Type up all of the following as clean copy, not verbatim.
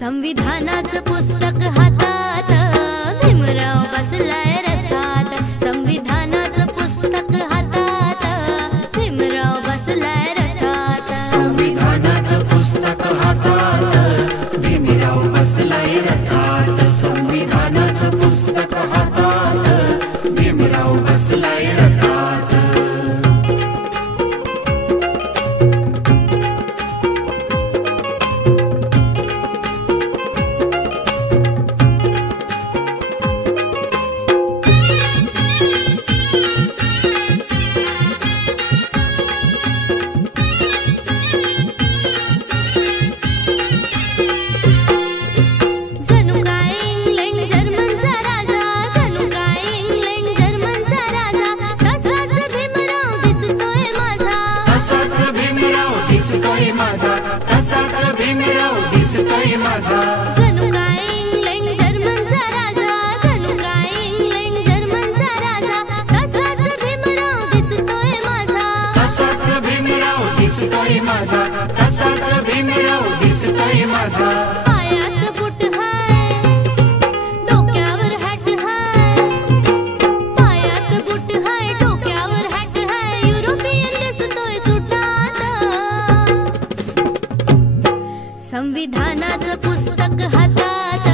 संविधानाचं पुस्तक हातात भीमराव बसलाय रथात। संविधानाचं पुस्तक हातात भीमराव बसलाय रथात। संविधानाचं पुस्तक हातात भीमराव बसलाय रथात। संविधानाचं पुस्तक हातात भीमराव बसलाय रथात। तसाच भीमराव दिसतोय माझा। जणू काय इंग्लंड जर्मनचा राजा, जणू काय इंग्लंड जर्मनचा राजा। तसाच भीमराव दिसतोय माझा। तसाच भीमराव दिसतोय माझा। तसाच भीमराव दिसतोय माझा। पायात बूट हाय, डोक्यावर हॅट हाय। पायात बूट हाय, डोक्यावर हॅट हाय। युरोपियन दिसतोय सुटात। संविधानाचं पुस्तक हातात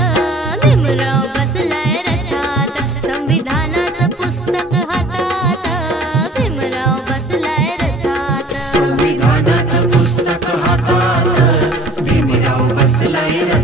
भीमराव बसलाय रथात। संविधानाचं पुस्तक हातात भीमराव बसलाय रथात। संविधानाचं पुस्तक हातात भीमराव बसलाय रथात।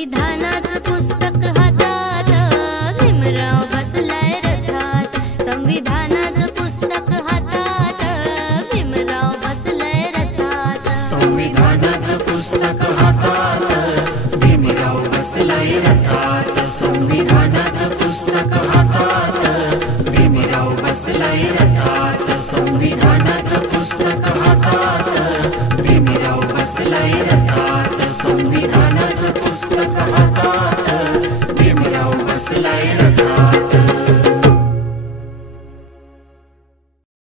संविधानाचा